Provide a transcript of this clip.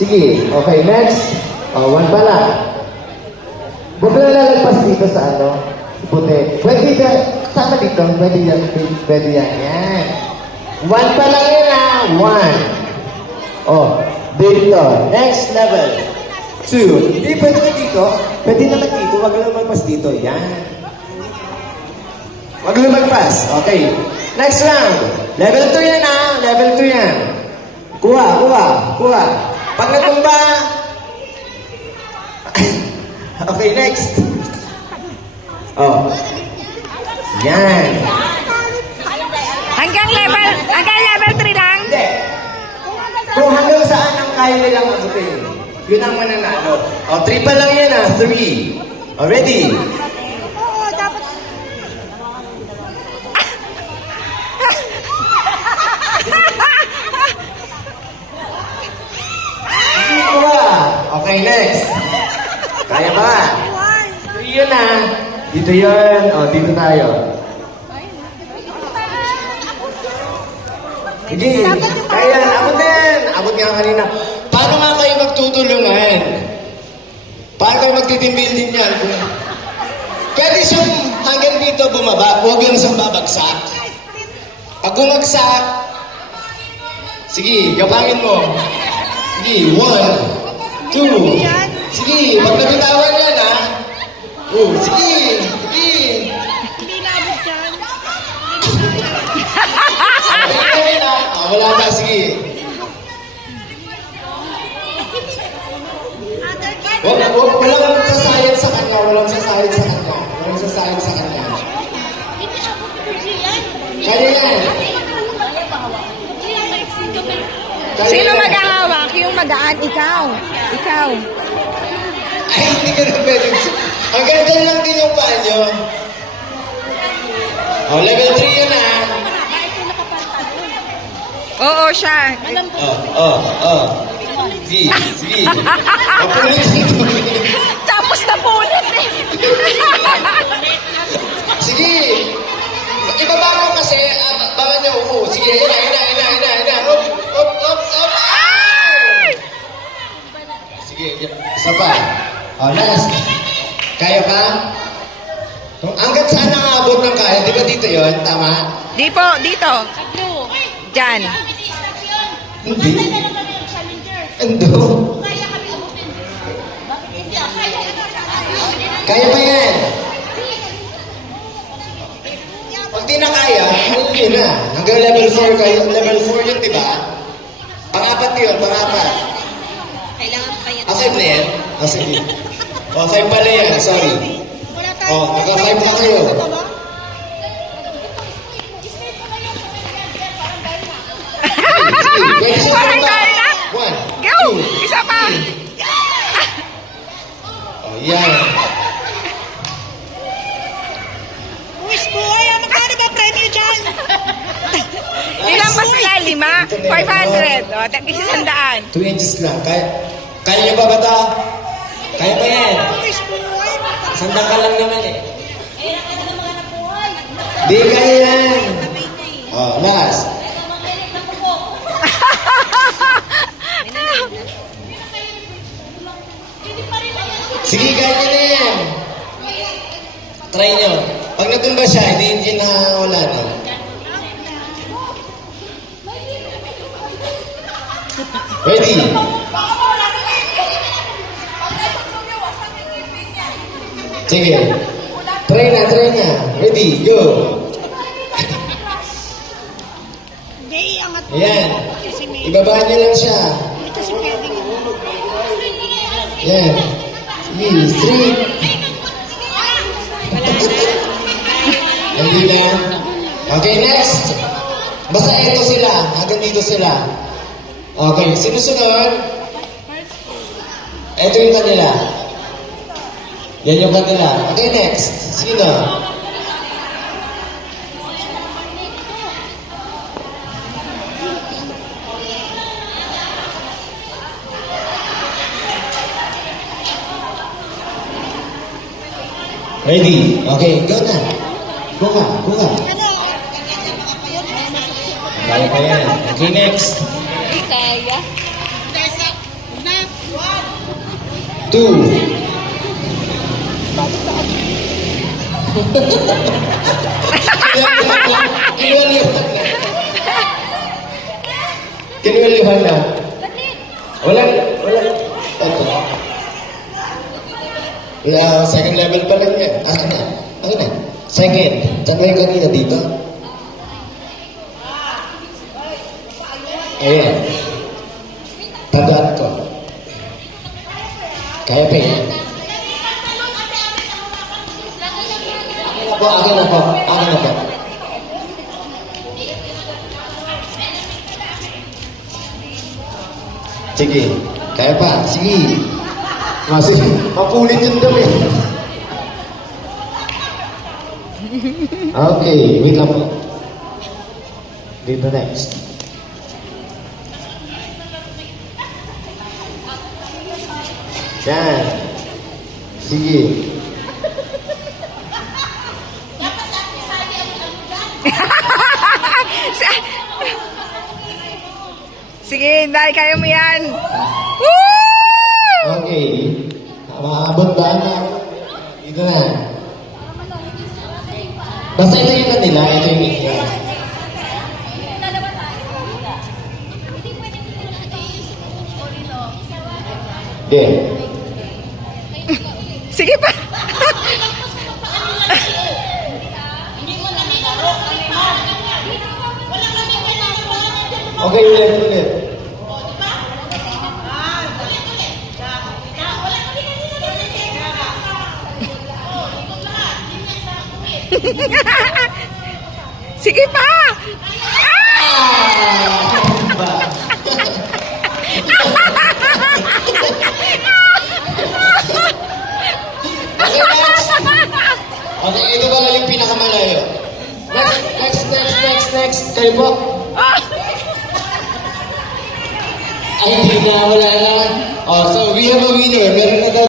Sige, okay, next. Oh, one pala. Huwag na lalagpas dito sa ano, puti. Pwede ka, sama dito. Pwede yan, pwede yan. Yan. One pa lang yun ah. One. Oh, dito. Next level. Two. Hindi, pwede ka dito. Pwede naman dito. Huwag lang magpas dito. Yan. Huwag lang magpas. Okay. Next round. Level 2 yan ah. Level 2 yan. Kuha, kuha, kuha. Pag natumba. Okay, next. Oh. Yan. Hanggang level 3 lang? Hindi. Kung hanggang saan ang kaya nilang abutin, yun ang mananalo. O, 3 pa lang yan ah. 3. O, ready? Okay, next. Kaya ba? 3 yun ah. Dito yun. O, dito tayo. Sige, kaya, abot din. Abot nga kanina. Paano nga kayo magtutulungan? Paano kayo magtitimbil din yan? Pwede siyang hanggang dito bumaba, huwag lang siyang babagsak. Pag bumagsak, sige, gabangin mo. Sige, 1, 2. Sige, pag nabitawan yan ha. Oh, sige, sige. Wala na, sige. Walang sasayad sa kanya, walang sasayad sa kanya. Walang sasayad sa kanya. Kaya yan. Sino mag-ahawak? Yung magaan? Ikaw. Ikaw. Ay, hindi ka na pwede. Ang ganda lang din yung paa nyo. Oh, level 3 yun ah. Oo, siya. Sige, sige. Mapulit ito. Tapos napulit eh. Sige. Ibaba mo kasi, baka niya upo. Sige, ina. Up. Ay! Sige, isa pa. Oh, last. Kaya ka? Hanggat saan nakabot ng kaya? Di ba dito yun? Tama? Di po, dito. Diyan. Hindi. Ando. Kaya ba yan? Pag di na kaya, ano yun na? Hanggang level 4 kayo. Level 4 yun, di ba? Pang-apat yun, pang-apat. Kailangan pa yan. Aside na yan? Sige. O, 5 pala yan, sorry. O, naka-5 pa kayo. Parang kaya na. 1, Go! Isa pa. O, yan. Wish ko, ay, magkano ba premyo dyan? Ilang pa sila? 500. O, tag-100. 2 inches lang. Kaya niyo ba bata? Kaya ba yan? Wish ko, ay, Sandang ka lang naman eh. Di kaya yan. Oh, last. Sige, kaya na yan. Try nyo. Pag natumba siya, hindi nakakawala na. Ready? Sige. Try na. Ready, go. hindi, angat mo. Ayan. Kasi may, Ibaba nyo lang siya. kasi pwedeng Ayan. Sige, straight. Hindi na. Okay, next. Basta ito sila. Hanggang dito sila. Okay, sinusunod. Ito yung kanila. Yan yung kanila. Okay, next. Sino? Ready? Okay, go na. Go ka. Kaya pa yan. Okay, next. Kaya. na Kinuwalihan na. Wala. Ito. Yeah, second level pa lang yan. Akin na. Second. Saan kayo kanina dito? Ayan. Tandaan ko. Kaya pa yan. Akin na po. Sige. Kaya pa. Sige. Sige. Mapulit yung dami. Okay. Wait lang po. Dito next. Yan. Sige. Sige, dahil kaya mo yan. Woo! Okay. Maabot ba na? Dito na. Basta ito yung nila. Ito yung nila. Yeah. Sige pa. Okay, ulit. Sige pa. Okay, ito pala yung pinakamalayo. Next. Kayo po. Ay, hindi na, wala na. Oh, so we have a winner. Meron na daw